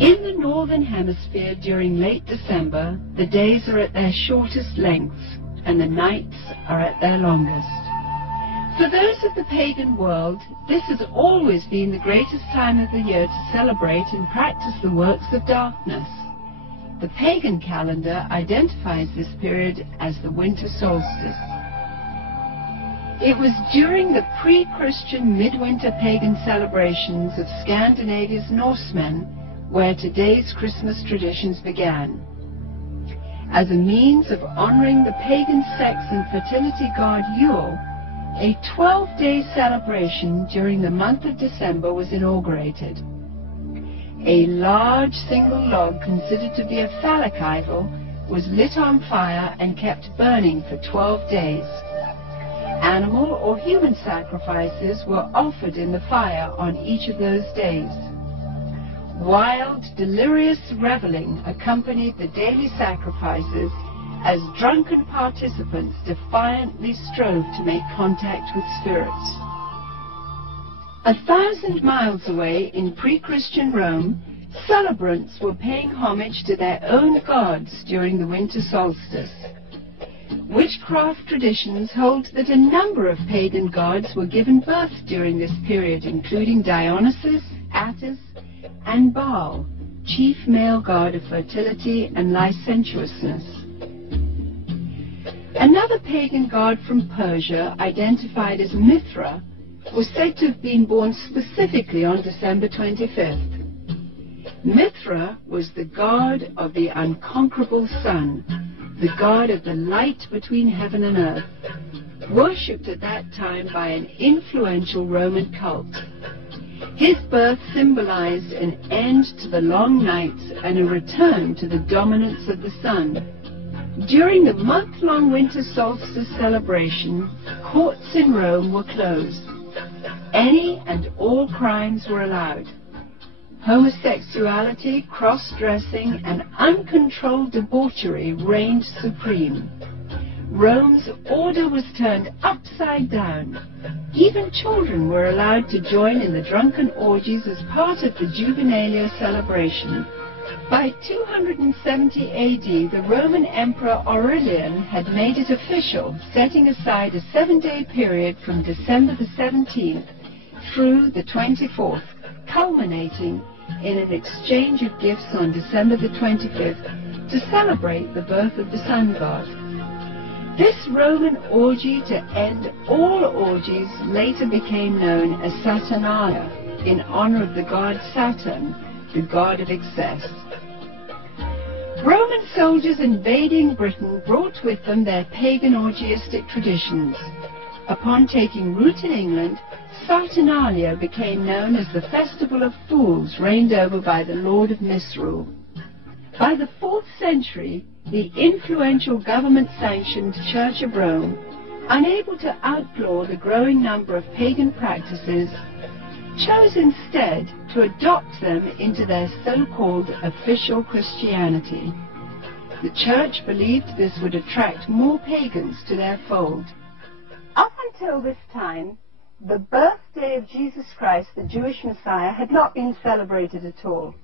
In the Northern Hemisphere during late December, the days are at their shortest lengths and the nights are at their longest. For those of the pagan world, this has always been the greatest time of the year to celebrate and practice the works of darkness. The pagan calendar identifies this period as the winter solstice. It was during the pre-Christian midwinter pagan celebrations of Scandinavia's Norsemen where today's Christmas traditions began. As a means of honoring the pagan sex and fertility god Yule, a 12-day celebration during the month of December was inaugurated. A large single log considered to be a phallic idol was lit on fire and kept burning for 12 days. Animal or human sacrifices were offered in the fire on each of those days. Wild, delirious reveling accompanied the daily sacrifices as drunken participants defiantly strove to make contact with spirits. 1,000 miles away in pre-Christian Rome, celebrants were paying homage to their own gods during the winter solstice. Witchcraft traditions hold that a number of pagan gods were given birth during this period, including Dionysus, Attis, and Baal, chief male god of fertility and licentiousness. Another pagan god from Persia, identified as Mithra, was said to have been born specifically on December 25th. Mithra was the god of the unconquerable sun, the god of the light between heaven and earth, worshipped at that time by an influential Roman cult. His birth symbolized an end to the long nights and a return to the dominance of the sun. During the month-long winter solstice celebration, courts in Rome were closed. Any and all crimes were allowed. Homosexuality, cross-dressing, and uncontrolled debauchery reigned supreme. Rome's order was turned upside down. Even children were allowed to join in the drunken orgies as part of the Juvenalia celebration. By 270 AD, the Roman Emperor Aurelian had made it official, setting aside a 7-day period from December the 17th through the 24th, culminating in an exchange of gifts on December the 25th to celebrate the birth of the sun god. This Roman orgy to end all orgies later became known as Saturnalia, in honor of the god Saturn, the god of excess. Roman soldiers invading Britain brought with them their pagan orgiastic traditions. Upon taking root in England, Saturnalia became known as the Festival of Fools, reigned over by the Lord of Misrule. By the 4th century, the influential government-sanctioned Church of Rome, unable to outlaw the growing number of pagan practices, chose instead to adopt them into their so-called official Christianity. The Church believed this would attract more pagans to their fold. Up until this time, the birthday of Jesus Christ, the Jewish Messiah, had not been celebrated at all.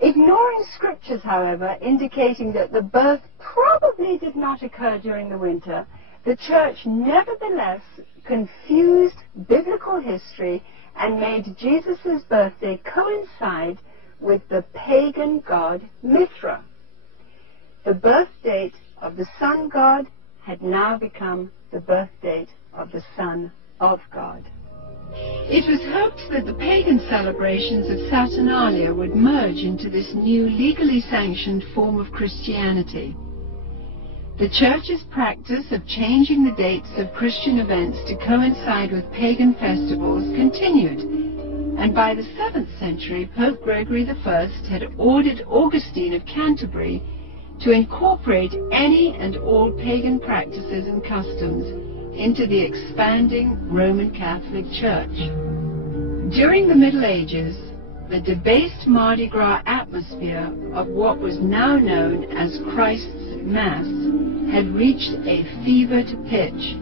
Ignoring scriptures, however, indicating that the birth probably did not occur during the winter, the Church nevertheless confused biblical history and made Jesus' birthday coincide with the pagan god Mithra. The birth date of the sun god had now become the birth date of the Son of God. It was hoped that the pagan celebrations of Saturnalia would merge into this new legally sanctioned form of Christianity. The Church's practice of changing the dates of Christian events to coincide with pagan festivals continued, and by the 7th century, Pope Gregory I had ordered Augustine of Canterbury to incorporate any and all pagan practices and customs into the expanding Roman Catholic Church. During the Middle Ages, the debased Mardi Gras atmosphere of what was now known as Christ's Mass had reached a fevered pitch.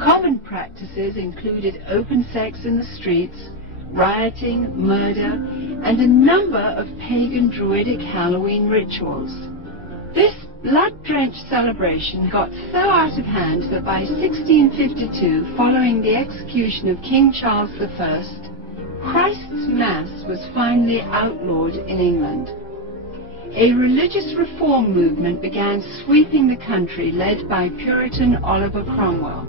Common practices included open sex in the streets, rioting, murder, and a number of pagan druidic Halloween rituals. This blood-drenched celebration got so out of hand that by 1652, following the execution of King Charles I, Christ's Mass was finally outlawed in England. A religious reform movement began sweeping the country, led by Puritan Oliver Cromwell.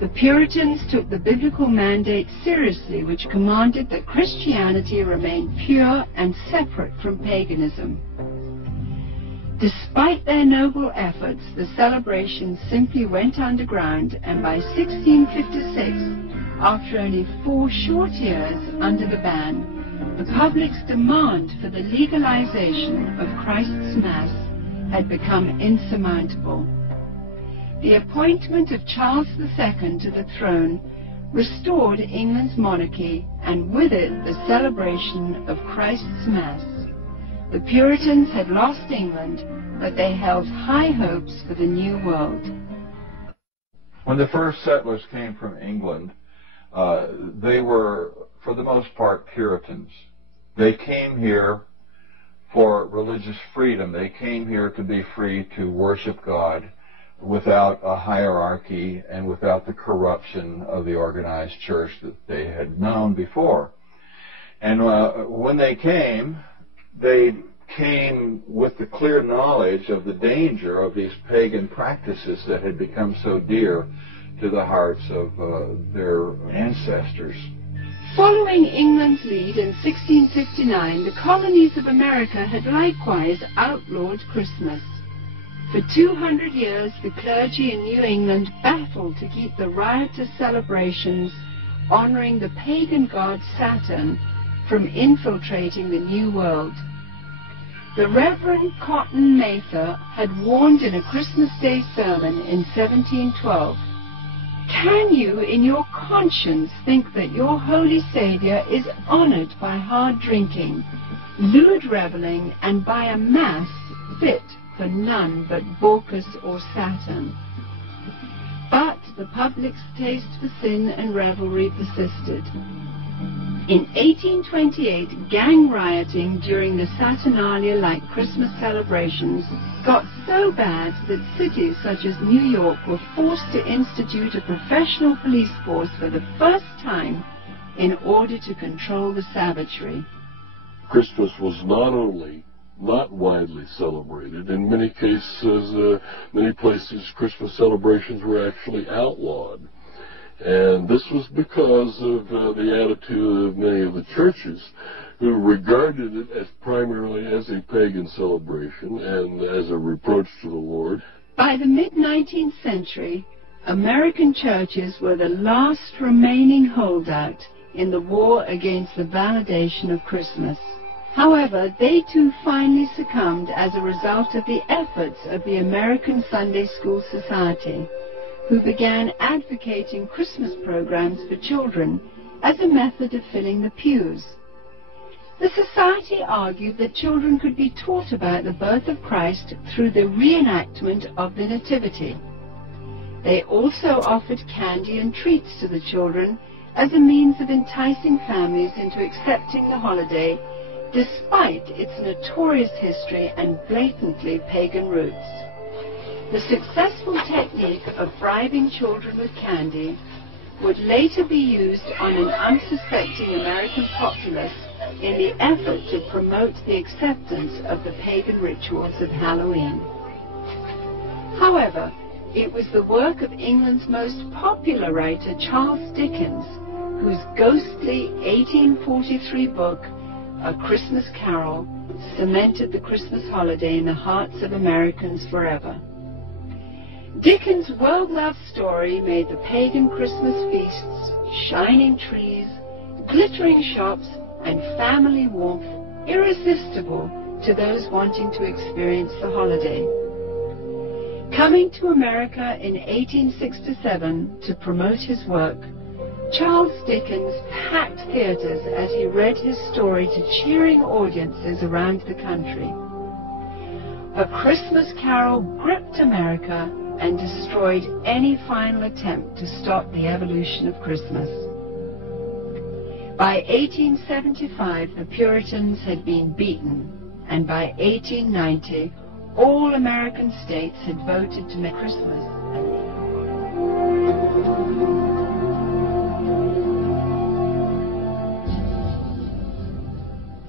The Puritans took the biblical mandate seriously, which commanded that Christianity remain pure and separate from paganism. Despite their noble efforts, the celebration simply went underground, and by 1656, after only 4 short years under the ban, the public's demand for the legalization of Christ's Mass had become insurmountable. The appointment of Charles II to the throne restored England's monarchy, and with it the celebration of Christ's Mass. The Puritans had lost England, but they held high hopes for the new world. When the first settlers came from England, they were, for the most part, Puritans. They came here for religious freedom. They came here to be free to worship God without a hierarchy and without the corruption of the organized church that they had known before. And when they came with the clear knowledge of the danger of these pagan practices that had become so dear to the hearts of their ancestors. Following England's lead in 1659, the colonies of America had likewise outlawed Christmas. For 200 years, the clergy in New England battled to keep the riotous celebrations honoring the pagan god Saturn from infiltrating the New World. The Reverend Cotton Mather had warned in a Christmas Day sermon in 1712, "Can you in your conscience think that your holy Savior is honored by hard drinking, lewd reveling, and by a mass fit for none but Bacchus or Saturn?" But the public's taste for sin and revelry persisted. In 1828, gang rioting during the Saturnalia-like Christmas celebrations got so bad that cities such as New York were forced to institute a professional police force for the first time in order to control the savagery. Christmas was not only not widely celebrated, in many cases, many places, Christmas celebrations were actually outlawed. And this was because of the attitude of many of the churches, who regarded it as primarily as a pagan celebration and as a reproach to the Lord. By the mid-19th century, American churches were the last remaining holdout in the war against the validation of Christmas. However, they too finally succumbed as a result of the efforts of the American Sunday School Society, who began advocating Christmas programs for children as a method of filling the pews. The society argued that children could be taught about the birth of Christ through the reenactment of the Nativity. They also offered candy and treats to the children as a means of enticing families into accepting the holiday, despite its notorious history and blatantly pagan roots. The successful technique of bribing children with candy would later be used on an unsuspecting American populace in the effort to promote the acceptance of the pagan rituals of Halloween. However, it was the work of England's most popular writer, Charles Dickens, whose ghostly 1843 book, A Christmas Carol, cemented the Christmas holiday in the hearts of Americans forever. Dickens' world-loved story made the pagan Christmas feasts, shining trees, glittering shops, and family warmth irresistible to those wanting to experience the holiday. Coming to America in 1867 to promote his work, Charles Dickens packed theaters as he read his story to cheering audiences around the country. A Christmas Carol gripped America and destroyed any final attempt to stop the evolution of Christmas. By 1875, the Puritans had been beaten, and by 1890, all American states had voted to make Christmas.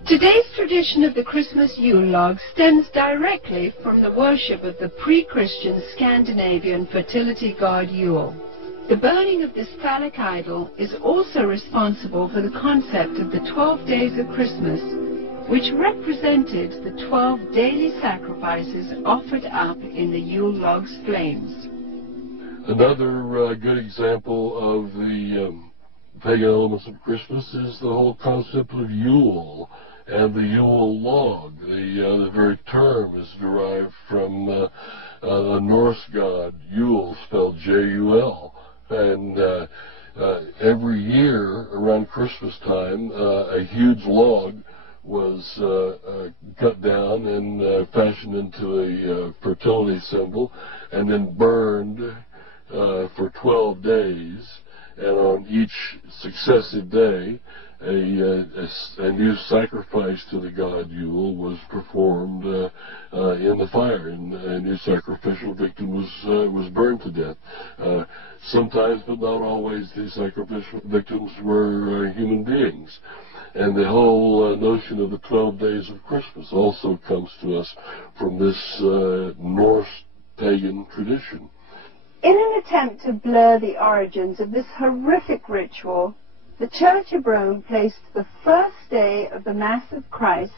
Today's tradition of the Christmas Yule log stems directly from the worship of the pre-Christian Scandinavian fertility god Yule. The burning of this phallic idol is also responsible for the concept of the 12 days of Christmas, which represented the 12 daily sacrifices offered up in the Yule log's flames. Another good example of the pagan elements of Christmas is the whole concept of Yule and the Yule log. The very term is derived from the Norse god Yule, spelled J-U-L. And every year around Christmas time, a huge log was cut down and fashioned into a fertility symbol and then burned for 12 days. And on each successive day, a new sacrifice to the god Yule was performed in the fire, and a new sacrificial victim was burned to death. Sometimes, but not always, these sacrificial victims were human beings. And the whole notion of the 12 days of Christmas also comes to us from this Norse pagan tradition. In an attempt to blur the origins of this horrific ritual, the Church of Rome placed the first day of the Mass of Christ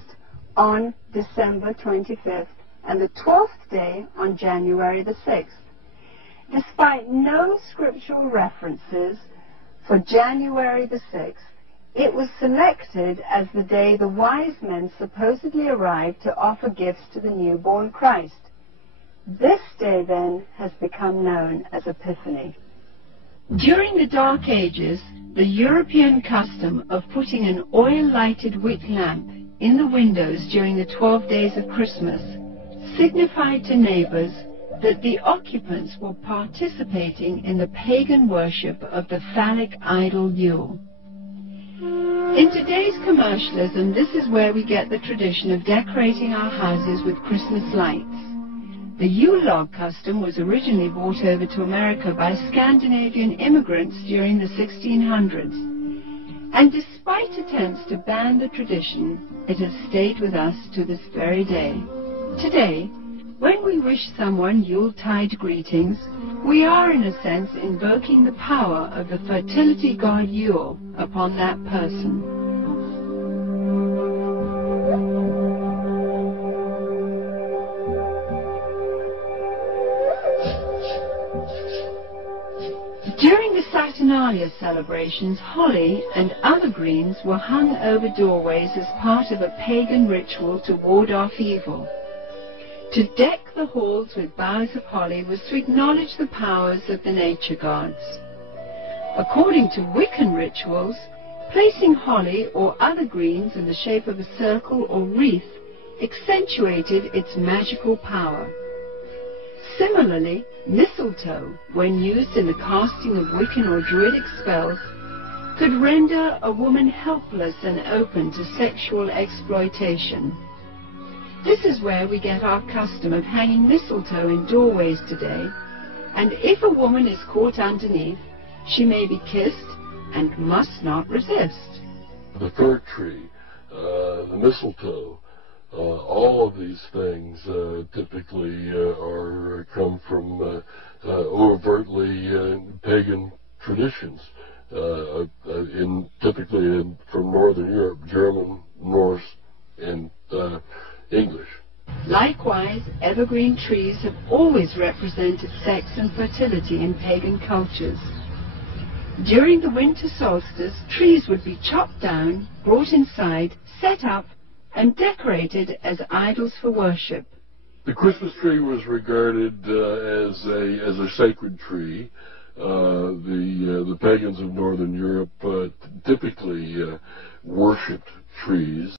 on December 25th and the 12th day on January the 6th. Despite no scriptural references for January the 6th, it was selected as the day the wise men supposedly arrived to offer gifts to the newborn Christ. This day, then, has become known as Epiphany. During the Dark Ages, the European custom of putting an oil-lighted wick lamp in the windows during the 12 days of Christmas signified to neighbors that the occupants were participating in the pagan worship of the phallic idol Yule. In today's commercialism, this is where we get the tradition of decorating our houses with Christmas lights. The Yule log custom was originally brought over to America by Scandinavian immigrants during the 1600s. And despite attempts to ban the tradition, it has stayed with us to this very day. Today, when we wish someone Yuletide greetings, we are in a sense invoking the power of the fertility god Yule upon that person. During the Saturnalia celebrations, holly and other greens were hung over doorways as part of a pagan ritual to ward off evil. To deck the halls with boughs of holly was to acknowledge the powers of the nature gods. According to Wiccan rituals, placing holly or other greens in the shape of a circle or wreath accentuated its magical power. Similarly, mistletoe, when used in the casting of Wiccan or Druidic spells, could render a woman helpless and open to sexual exploitation. This is where we get our custom of hanging mistletoe in doorways today, and if a woman is caught underneath, she may be kissed and must not resist. The fir tree, the mistletoe, all of these things typically come from overtly pagan traditions, typically from Northern Europe, German, Norse, and English. Likewise, evergreen trees have always represented sex and fertility in pagan cultures. During the winter solstice, trees would be chopped down, brought inside, set up, and decorated as idols for worship. The Christmas tree was regarded as a sacred tree. The pagans of Northern Europe typically worshipped trees.